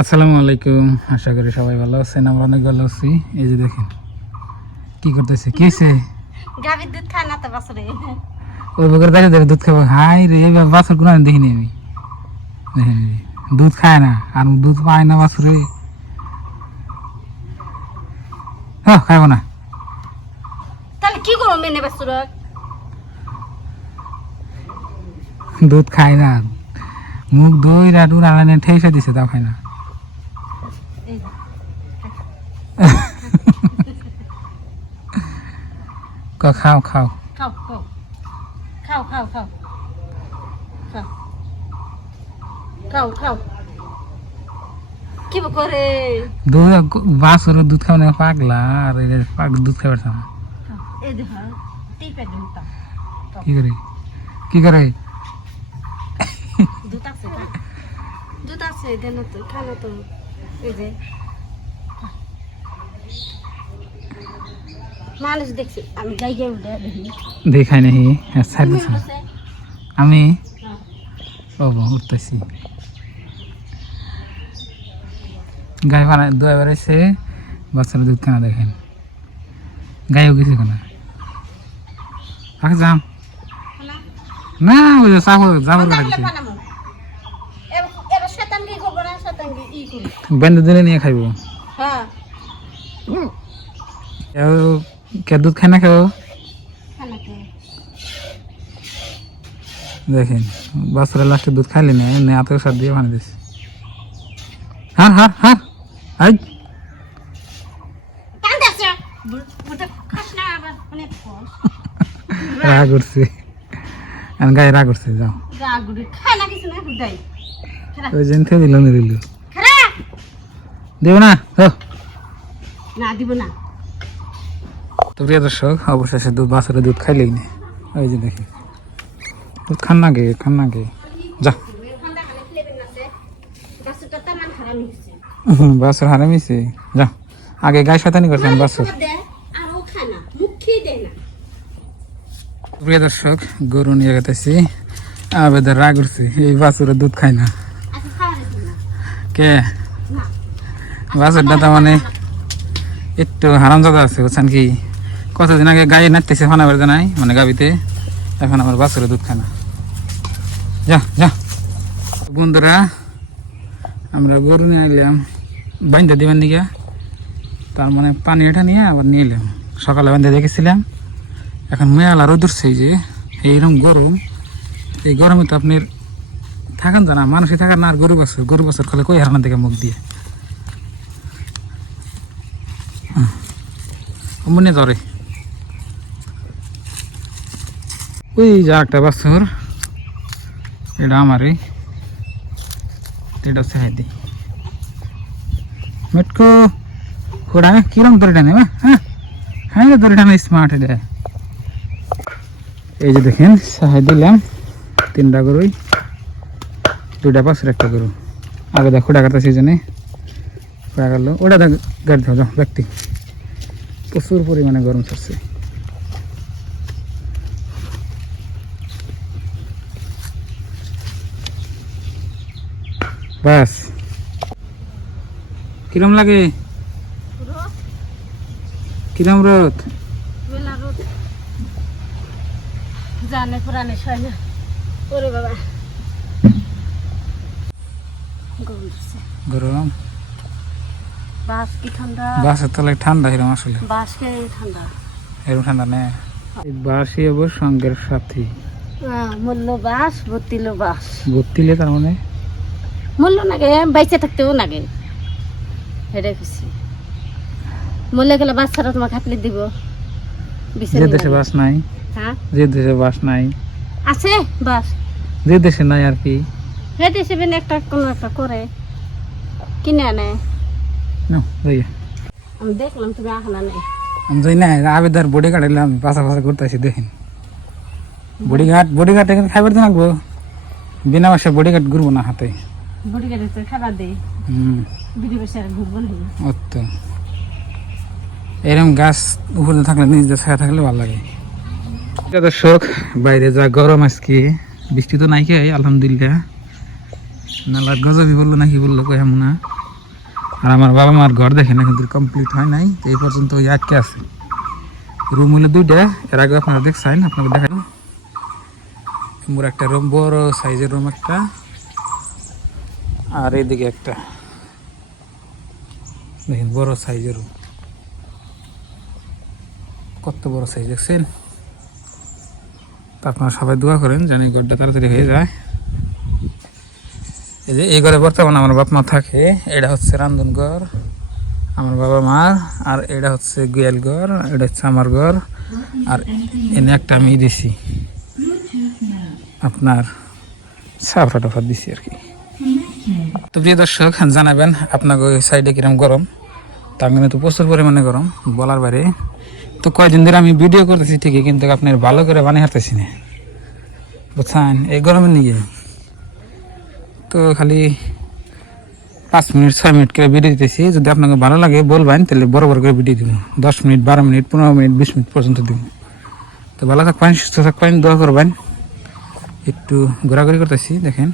আসসালামু আলাইকুম। আশা করি সবাই ভালো আছেন আমরা অনেক ভালো আছি। এই যে দেখেন কি করতেছে? কি গাভীর দুধ খায় না তো বছরে। ওই বকর দেখে দেখে দুধ খাব। হাই রে এই বাছর কোনো দেখিনি আমি। দেখেন দুধ খায় না আর দুধ পায় না বাছুরে। হ্যাঁ খাইবো না। তাহলে কি করব মেনে বছর? দুধ খায় না। মুখ দই রাটু রান্না ঠেসে দিছে তাও খায় না। ক খাও খাও খাও খাও খাও খাও খাও খাও খাও খাও কি করে দুধ বাছুর দুধ খাওয়া না পাগলা আর এই যে পাগ দুধ খাবার না এই দেখ টিপে দিন তা কি করে কি করে দুধ আছে খা। দুধ আছে দেন তো খানো তো এই যে দেখাই নাহি হ্যাঁ সাইড আমি? ও উঠতেছি। গাই ভাড়া দুবার এসে বাচ্চারা দুধ খানা দেখেন। গায়েও গেছে কেনা আচ্ছা, যাম। না ওই যে সাগর জাবর লাগছে বেন্দে দিলে নিয়ে খাইব। হ্যাঁ। क्या दूध खाना খাও দেখেন বাসুরা লাস্টে দুধ খাইলে না এমনি আতর সার দিয়ে বানিয়ে this her her her I রাগ করছে আর গায়ে রাগ করছে যাও ওই জন্য দিল না দিল দেব না না দিব না তো প্রিয় দর্শক অবশেষে দুধ বাছরে দুধ খাইলেই না। ওই যে দেখি। দুধ খান না গে খান না গে। যা। বাছর হারে মিছে যা। আগে গায়ে শতানি করছেন বাছর। প্রিয় দর্শক গরু নিয়ে গেতেছি। আবেদের রাগ উঠছে এই বাছুরে দুধ না। আচ্ছা না। কে? বাছরটা তো মানে একটু হারাম জাদা আছে বুঝছেন কি? কতদিন আগে গায়ে নাচতেছে ফানা বেড়ে নাই মানে গাবিতে। এখন আমার বাছুরে দুধ খায় না। যা যা। বন্ধুরা, আমরা গরু নিয়ে এলাম বাইন্দা দিবেন দিকে। তার মানে পানি এটা নিয়ে আবার নিয়ে এলাম। সকালে বাইন্দা দেখেছিলাম এখন মেয়ালা রোদ উঠছে এই যে, এইরকম গরম। এই গরমে তো আপনার থাকেন জানা মানুষই থাকেন না, আর গরু বছর গরু বছর খালে কই হারানোর দিকে মুখ দিয়ে? মনে ধরে ওই যে একটা বছর এটা আমারই। এটা হচ্ছে হাইদি মেটকো খোড়া কিরম ধরে টানে হ্যাঁ? হ্যাঁ ধরে টানে স্মার্ট এটা এই যে দেখেন, সাহায্য দিলাম। তিনটা গরুই। দুইটা পাশের একটা গরু। আগে দেখ খোড়া কাটতেছি জন্য খোড়া কাটলো ওটা দেখ, গাড়ি ব্যক্তি প্রচুর পরিমাণে গরম ছাড়ছে। বাস। কিরম লাগে? কিরম রোদ? জানে পুরানে সয় না। ওরে বাবা। গরম বাস কি ঠান্ডা? বাসের তলায় ঠান্ডা এরকম আসলে। ঠান্ডা? এরকম ঠান্ডা নেই বাসই সঙ্গের সাথী। মূল্য বাস বত্তিল বাস। ভর্তিলে তার মানে? মূল্য নাগে বাইচে থাকতেও নাগে। হেরে খুশি মূল্য গেলে বাস ছাড়া তোমাকে হাতলে দিব। যে দেশে বাস নাই হ্যাঁ? যে দেশে বাস নাই। আছে বাস। যে দেশে নাই আর কি। দেশে বেন একটা কোনো একটা করে। কিনে আনে। যাই আমি দেখলাম তুমি আহনা নেই। আমি যাই না আবেদার বডি গার্ড এলাম পাশা পাশা করতেছি দেখেন। বডি গার্ড বডি গার্ড এখানে খাইবার লাগবো। বিনা বাসে বডি গার্ড ঘুরবো না হাতে। বুড়ি গাড়ি খাবার দেই। হুম। বিড়ি বসে আর ঘুরবো না এরকম গাছ উপরে থাকলে নিজে ছায়া থাকলে ভালো লাগে। দর্শক বাইরে যা গরম আজকে বৃষ্টি তো নাই কে আলহামদুলিল্লাহ। নালা গজবি বলল নাকি বলল কই না আর আমার বাবা মার ঘর দেখেন এখন কমপ্লিট হয় নাই তো এই পর্যন্ত ওই আটকে আছে। রুম হলো দুইটা এর আগে আপনারা দেখছেন আপনাকে দেখাই মোর একটা রুম বড় সাইজের রুম একটা। আর এদিকে একটা। দেখেন, বড় সাইজের কত বড় সাইজ, দেখছেন? আপনারা সবাই দোয়া করেন যেন এই ঘরটা তাড়াতাড়ি হয়ে যায়। এই যে, এই ঘরে বর্তমানে আমার বাপ মা থাকে, এটা হচ্ছে রান্ধন ঘর, আমার বাবা মার আর এটা হচ্ছে গুয়াল ঘর, এটা হচ্ছে আমার ঘর, আর এনে একটা আমি দিছি। আপনার সাফরা টাফা দিছি আর কি। তো প্রিয় দর্শক, জানাবেন আপনাকে ওই সাইডে কিরম গরম। তার জন্য তো প্রচুর পরিমাণে গরম, বলার বাইরে। তো কয়দিন ধরে আমি ভিডিও করতেছি ঠিকই, কিন্তু আপনার ভালো করে বানিয়ে হারতেছি না। বুঝছেন? এই গরমের নিয়ে তো খালি পাঁচ মিনিট, ছয় মিনিট করে ভিডিও দিতেছি। যদি আপনাকে ভালো লাগে বলবেন, তাহলে বড় বড় করে ভিডিও দিব। দশ মিনিট, বারো মিনিট, পনেরো মিনিট, বিশ মিনিট পর্যন্ত দিব। তো ভালো থাকবেন, সুস্থ থাকবেন, দোয়া করবেন। একটু ঘোরাঘুরি করতেছি, দেখেন।